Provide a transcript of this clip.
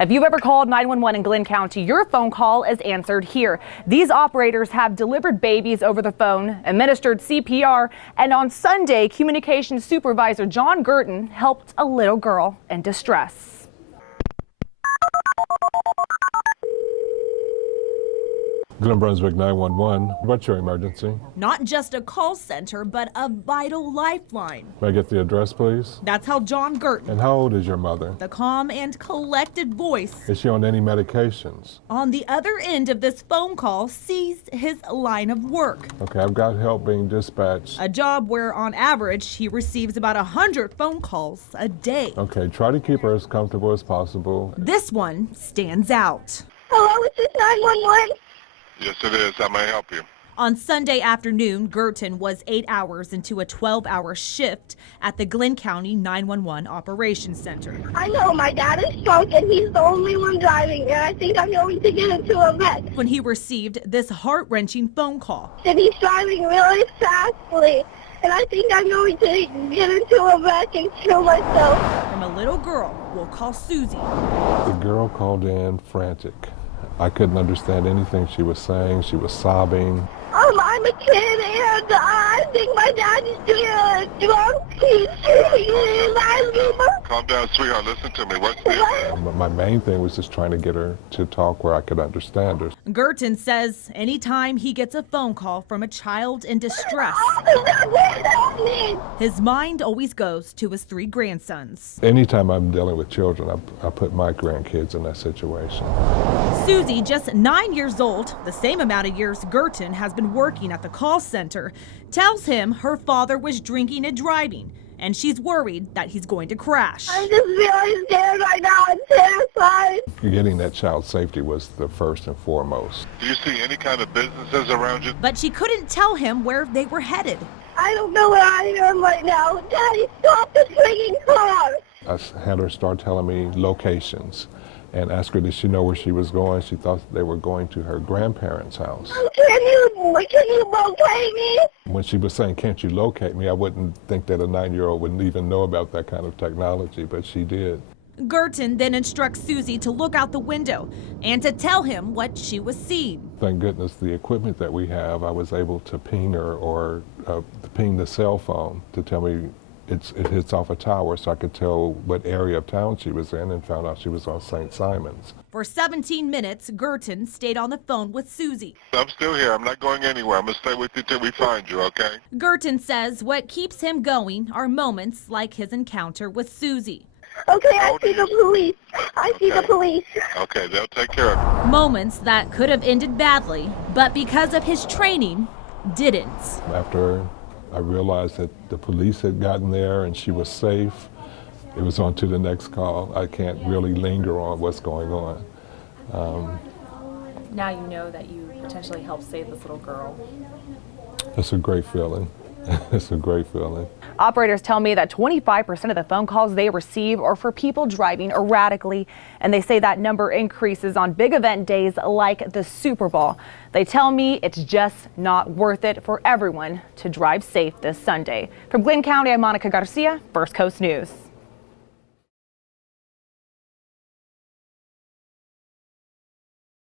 If you've ever called 911 in Glynn County, your phone call is answered here. These operators have delivered babies over the phone, administered CPR, and on Sunday, communications supervisor John Girton helped a little girl in distress. Glen Brunswick 911. What's your emergency? Not just a call center, but a vital lifeline. May I get the address, please? That's how John Girton, And how old is your mother? the calm and collected voice, Is she on any medications? on the other end of this phone call, sees his line of work. Okay, I've got help being dispatched. A job where, on average, he receives about 100 phone calls a day. Okay, try to keep her as comfortable as possible. This one stands out. Hello, is this 911? Yes, it is. How may I help you? On Sunday afternoon, Girton was 8 hours into a 12-hour shift at the Glynn County 911 Operations Center. I know my dad is drunk and he's the only one driving, and I think I'm going to get into a wreck. When he received this heart-wrenching phone call. And he's driving really fastly, and I think I'm going to get into a wreck and kill myself. From a little girl we'll call Susie. The girl called in frantic. I couldn't understand anything she was saying. She was sobbing. I'm a kid, and I think my dad is drunk. He's shooting. Calm down, sweetheart. Listen to me. What's this? But my main thing was just trying to get her to talk where I could understand her. Girton says anytime he gets a phone call from a child in distress, his mind always goes to his 3 grandsons. Anytime I'm dealing with children, I put my grandkids in that situation. Susie, just 9 years old, the same amount of years Girton has been working at the call center, tells him her father was drinking and driving, and she's worried that he's going to crash. I'm just really scared right now. I'm terrified. Getting that child's safety was the first and foremost. Do you see any kind of businesses around you? But she couldn't tell him where they were headed. I don't know where I am right now. Daddy, stop the swinging car. I had her start telling me locations and asked her, did she know where she was going? She thought they were going to her grandparents' house. Can you locate me? When she was saying, can't you locate me, I wouldn't think that a 9-year-old would even know about that kind of technology, but she did. Girton then instructs Susie to look out the window and to tell him what she was seeing. Thank goodness the equipment that we have, I was able to ping her or ping the cell phone to tell me it hits off a tower, so I could tell what area of town she was in and found out she was on St. Simon's. For 17 minutes, Girton stayed on the phone with Susie. I'm still here. I'm not going anywhere. I'm going to stay with you till we find you, okay? Girton says what keeps him going are moments like his encounter with Susie. Okay, I see the police. I see the police. Okay, they'll take care of it. Moments that could have ended badly, but because of his training, didn't. After I realized that the police had gotten there and she was safe, it was on to the next call. I can't really linger on what's going on. Now you know that you potentially helped save this little girl. It's a great feeling. It's a great feeling. Operators tell me that 25% of the phone calls they receive are for people driving erratically, and they say that number increases on big event days like the Super Bowl. They tell me it's just not worth it for everyone to drive safe this Sunday. From Glynn County, I'm Garcia, First Coast News.